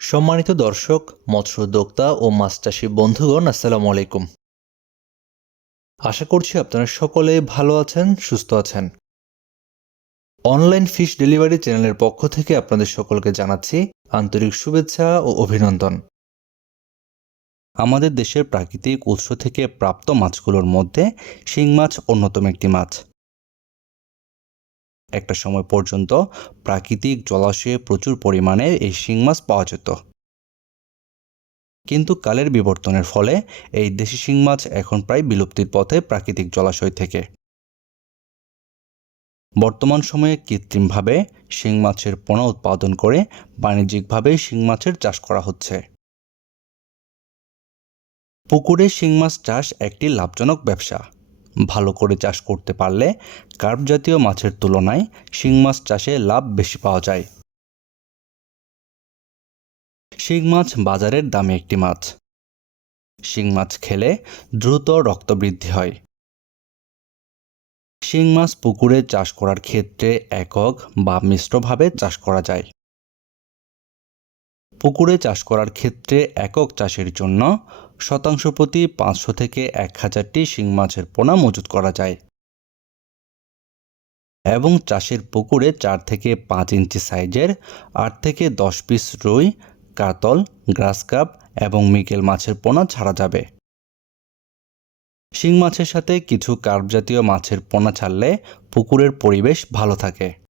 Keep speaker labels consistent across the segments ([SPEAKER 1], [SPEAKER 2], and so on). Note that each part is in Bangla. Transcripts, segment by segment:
[SPEAKER 1] সম্মানিত দর্শক, মৎস্য উদ্যোক্তা ও মাছ চাষী বন্ধুগণ, আসসালামু আলাইকুম। আশা করছি আপনারা সকলে ভালো আছেন, সুস্থ আছেন। অনলাইন ফিশ ডেলিভারি চ্যানেলের পক্ষ থেকে আপনাদের সকলকে জানাচ্ছি আন্তরিক শুভেচ্ছা ও অভিনন্দন। আমাদের দেশের প্রাকৃতিক উৎস থেকে প্রাপ্ত মাছগুলোর মধ্যে শিং মাছ অন্যতম একটি মাছ। একটা সময় পর্যন্ত প্রাকৃতিক জলাশয়ে প্রচুর পরিমাণে এই শিং মাছ পাওয়া যেত। কিন্তু কালের বিবর্তনের ফলে এই দেশি শিং মাছ এখন প্রায় বিলুপ্তির পথে প্রাকৃতিক জলাশয় থেকে। বর্তমান সময়ে কৃত্রিমভাবে শিং মাছের পোনা উৎপাদন করে বাণিজ্যিকভাবে শিং মাছের চাষ করা হচ্ছে। পুকুরে শিং মাছ চাষ একটি লাভজনক ব্যবসা। ভালো করে চাষ করতে পারলে কার্প জাতীয় মাছের তুলনায় শিং মাছ চাষে লাভ বেশি পাওয়া যায়। শিং মাছ বাজারের দামে একটি মাছ। শিং মাছ খেলে দ্রুত রক্তবৃদ্ধি হয়। শিং মাছ পুকুরে চাষ করার ক্ষেত্রে একক বা মিশ্রভাবে চাষ করা যায়। পুকুরে চাষ করার ক্ষেত্রে একক চাষের জন্য শতাংশ প্রতি পাঁচশো থেকে এক হাজারটি শিং মাছের পোনা মজুত করা যায়। এবং চাষের পুকুরে চার থেকে পাঁচ ইঞ্চি সাইজের আট থেকে দশ পিস রুই, কাতল গ্রাস কাপ এবং মিকেল মাছের পোনা ছাড়া যাবে। শিং মাছের সাথে কিছু কার্প জাতীয় মাছের পোনা ছাড়লে পুকুরের পরিবেশ ভালো থাকে।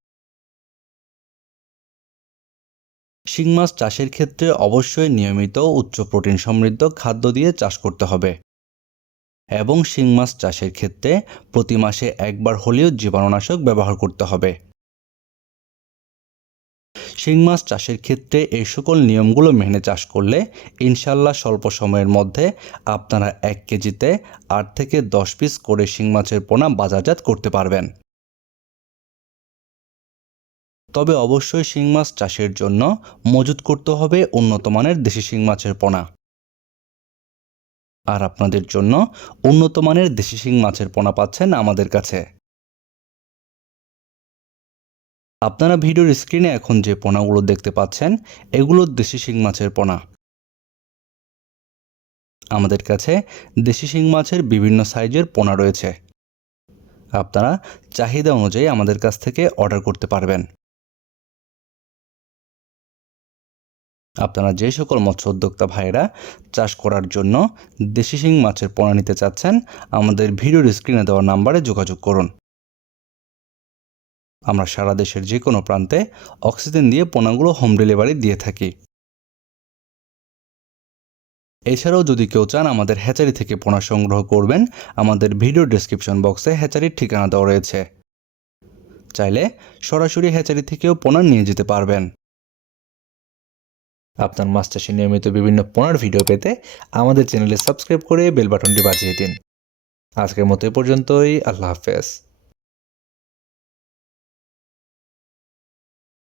[SPEAKER 1] শিং মাছ চাষের ক্ষেত্রে অবশ্যই নিয়মিত উচ্চ প্রোটিন সমৃদ্ধ খাদ্য দিয়ে চাষ করতে হবে। এবং শিং মাছ চাষের ক্ষেত্রে প্রতি মাসে একবার হলেও জীবাণুনাশক ব্যবহার করতে হবে। শিং মাছ চাষের ক্ষেত্রে এই সকল নিয়মগুলো মেনে চাষ করলে ইনশাল্লাহ স্বল্প সময়ের মধ্যে আপনারা এক কেজিতে আট থেকে দশ পিস করে শিং মাছের পোনা বাজারজাত করতে পারবেন। তবে অবশ্যই শিং মাছ চাষের জন্য মজুত করতে হবে উন্নত মানের দেশি শিং মাছের পোনা। আর আপনাদের জন্য উন্নত মানের দেশি শিং মাছের পোনা পাচ্ছেন আমাদের কাছে। আপনারা ভিডিওর স্ক্রিনে এখন যে পোনাগুলো দেখতে পাচ্ছেন, এগুলো দেশি শিং মাছের পোনা। আমাদের কাছে দেশি শিং মাছের বিভিন্ন সাইজের পোনা রয়েছে। আপনারা চাহিদা অনুযায়ী আমাদের কাছ থেকে অর্ডার করতে পারবেন। আপনারা যে সকল মৎস্য উদ্যোক্তা ভাইয়েরা চাষ করার জন্য দেশি শিং মাছের পোনা নিতে চাচ্ছেন, আমাদের ভিডিওর স্ক্রিনে দেওয়া নাম্বারে যোগাযোগ করুন। আমরা সারা দেশের যে কোনো প্রান্তে অক্সিজেন দিয়ে পোনাগুলো হোম ডেলিভারি দিয়ে থাকি। এছাড়াও যদি কেউ চান আমাদের হ্যাচারি থেকে পোনা সংগ্রহ করবেন, আমাদের ভিডিও ডিসক্রিপশন বক্সে হ্যাচারির ঠিকানা দেওয়া রয়েছে। চাইলে সরাসরি হ্যাচারি থেকেও পোনা নিয়ে যেতে পারবেন। আপনার মাছ নিয়মিত বিভিন্ন পোনার ভিডিও পেতে আমাদের চ্যানেলে সাবস্ক্রাইব করে বেল বাটনটি বাজিয়ে দিন। আজকের মতো এ পর্যন্তই, আল্লাহ হাফেজ।